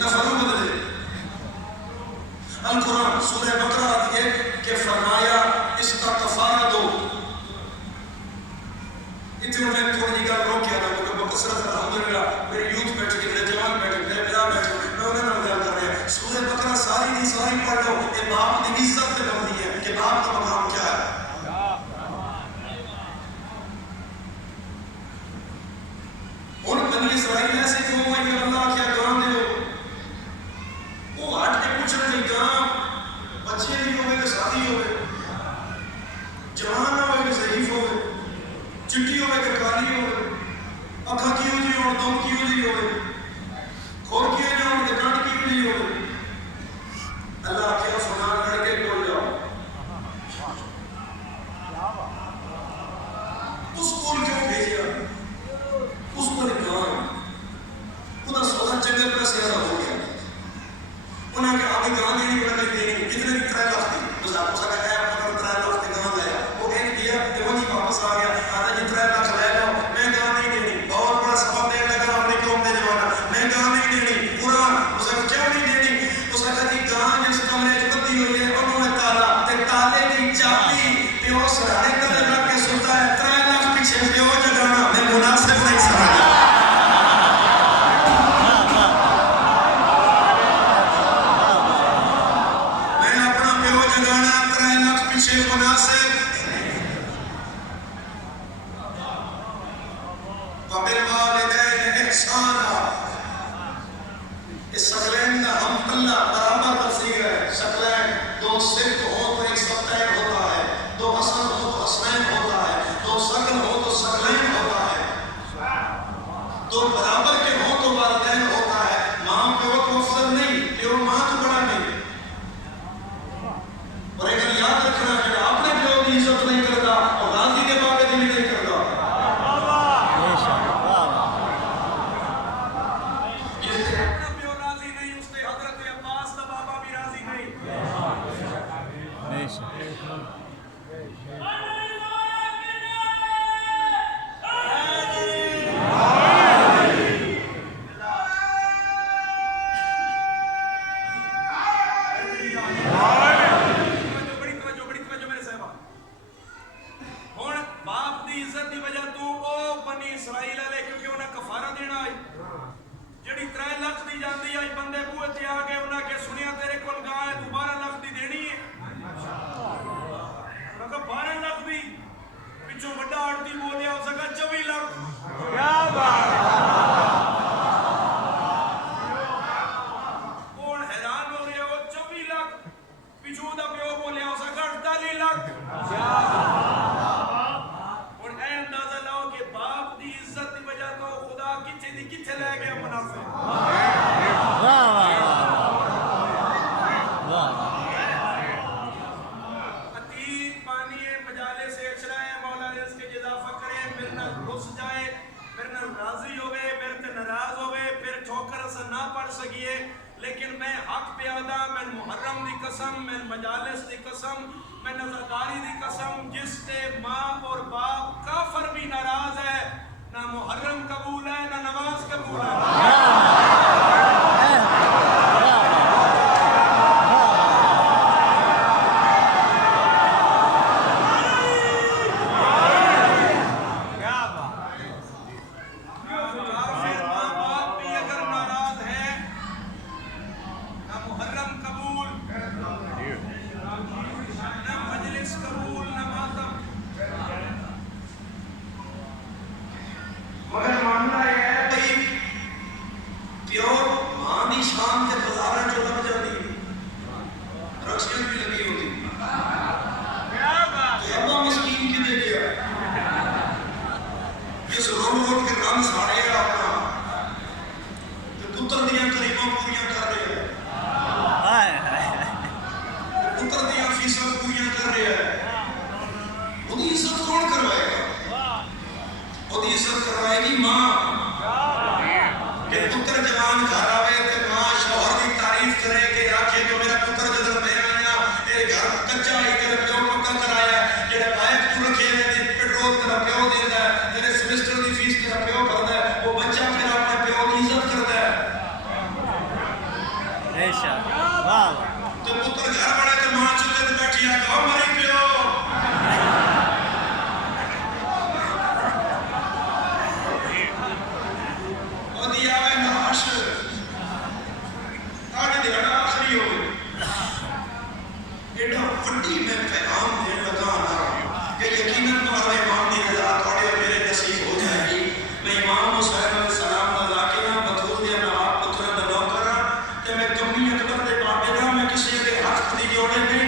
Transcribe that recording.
نفروں بدلے. القرآن سورہ بقرہ آتی ہے کہ فرمایا اس کا کفارہ دو. اتنے میں تھوڑی گل روک کے آنا کیونکہ بکثرت الحمدللہ میری یوتھ بیٹھے میرے جوان بیٹھے میرے بلا بیٹھے میں انہیں نہ بیان کر رہا ہے. سورہ بقرہ ساری نہیں ساری پڑھ لو. یہ باپ کی عزت پہ بنتی ہے کہ باپ کا مقام کیا ہے. اور بنی اسرائیل ایسے کیوں ہوئے کہ اللہ کیا گاں دے ہو وہ ہٹ کے پوچھ رہے ہیں گاں بچے نہیں ہوئے کہ شادی ہوئے جوان نہ ہوئے کہ ضعیف ہوئے چٹی ہوئے کہ کالی ہوئے اکھا کیوں جی اور دم کیوں جی ہوئے کھور کیوں جی اور دکان کیوں جی ہوئے. اللہ کیا سنا کر کے کھول جاؤ اس کول کیوں بھیجیا اس کو نکان خدا سودا چنگے پیسے ایسا ہو گیا انہاں کہ آگے گاں دینی بڑا نہیں دینی کتنے کی 3 لاکھ تھی بس آپ کو کہا ہے 3 لاکھ کی گاں لیا وہ کہیں کیا کہ وہ نہیں واپس آ گیا آدھا جی 3 لاکھ لے لو میں گاں نہیں دینی بہت بڑا سبب دے لگا اپنی قوم دے جوانا میں گاں نہیں دینی قرآن اس کو کیوں نہیں دینی اس کو کہا جی گاں جس کمرے جو بندی ہوئی ہے انہوں نے تالا تے تالے کی چابی پیو سرانے تلے رکھ کے سوتا ہے 3 لاکھ پیچھے پیو جگانا میں مناسب نہیں سمجھا. لیکن میں حق پہ ادا میں محرم دی قسم میں مجالس دی قسم میں نظرداری دی قسم جس سے ماں اور باپ کافر بھی ناراض ہے نہ محرم قبول ہے نہ نماز قبول ہے. بے شک واہ تو پتر گھر بڑے تو ماں چلے تو بیٹھی آ گاؤں ماری پیو اور دیا ہے ناش آگے دینا آخری ہوئے ایڈا وڈی میں پیغام دے لگا کہ یقیناً تمہارے امام دی رضا تھوڑے اور میرے نصیب ہو جائے گی میں امام حسین علیہ السلام دا ذاکرہ بطول دیا میں آپ پترہ دا نوکرہ کہ میں کمی اکبر دے بابے دا میں کسی کے ہاتھ دی جوڑے نہیں